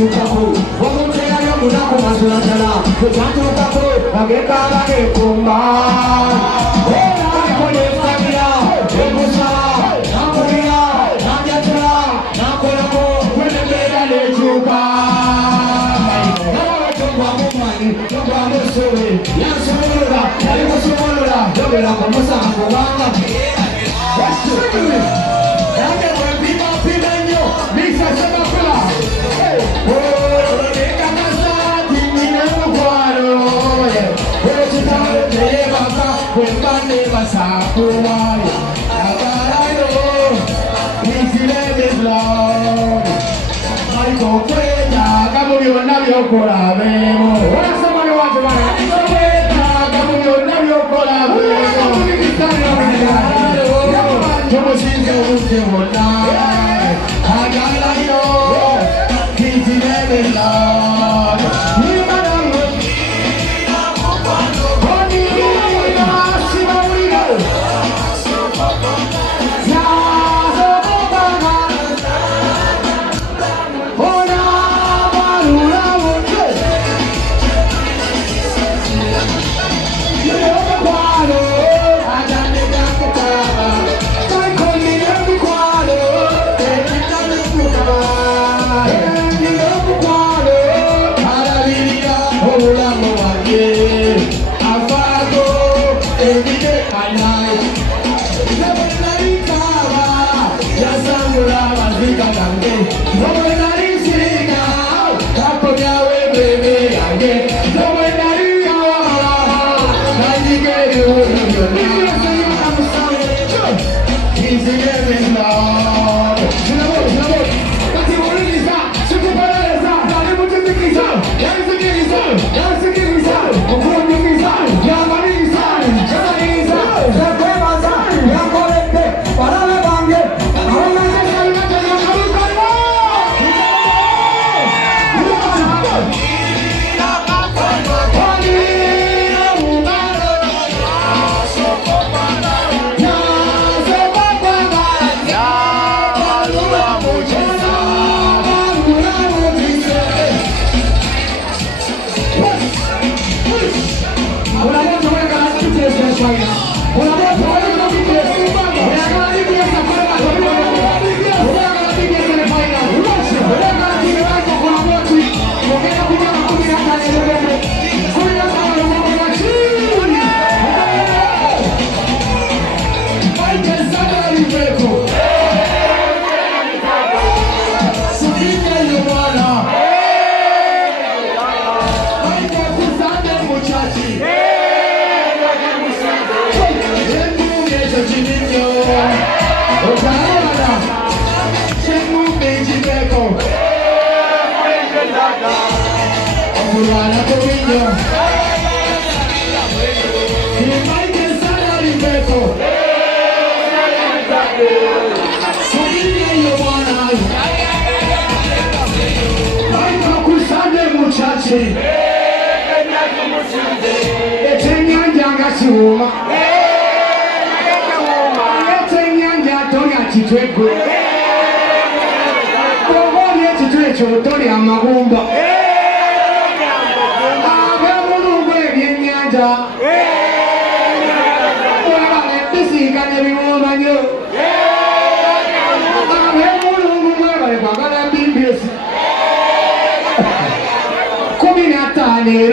chupaku Wamutera yomunako mazulatala Kutantukaku Agekala nekumba Ora kone famia Emusa Namuria Najatra Nakolako Wenebeda lechupa Nawa mumani Nawa musuri Yansurura Nalimusurura Yobela Kamusa Hakuwanga What's the secret? Misa sama pula. Oh, neka nasa tingina mukwaro. Oh, chitale tebaka, kwembane basakuwa. Agarayo, nisile bezlo. Maiko kweta, kabuyo nabyo kolabemo. Ora sama yo watu bana. Kweta, kabuyo nabyo kolabemo. Como si yo busque volar. I got you, he's in heaven, Lord. You madam, Come in a tane,